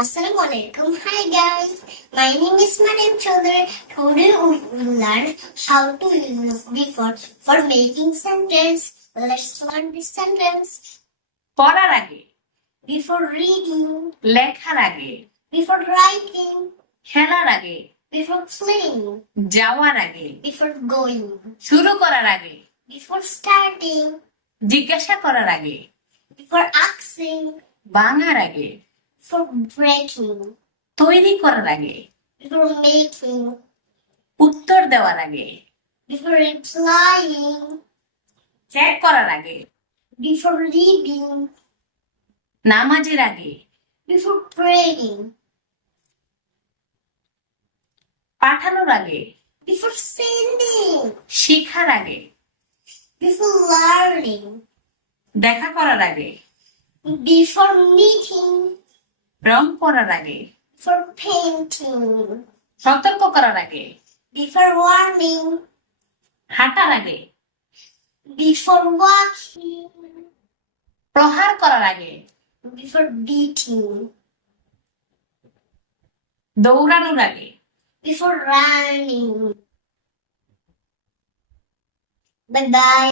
Assalamu alaikum. Hi guys. My name is Mariam Chaudhary. Today we will learn how to use before for making sentence. Let's learn this sentence. পড়ার আগে Before reading, লেখার আগে before writing, খেলার আগে before playing, যাওয়ার আগে before going, শুরু করার আগে before starting, জিজ্ঞাসা করার আগে before asking, ভাঙার আগে before breaking, তৈরি করার আগে before making, উত্তর দেওয়ার আগে before replying, চেক করার আগে before leaving, নামাজের আগে before praying, পাঠানোর আগে before sending, শিখার আগে before learning, দেখা করার আগে before meeting, রং করার আগে। ফর পেইন্টিং সতর্ক করার আগে। বিফোর ওয়ার্নিং হাঁটার আগে। বিফোর ওয়াকিং প্রহার করার আগে। বিফোর বিটিং দৌড়ানোর আগে। Before running by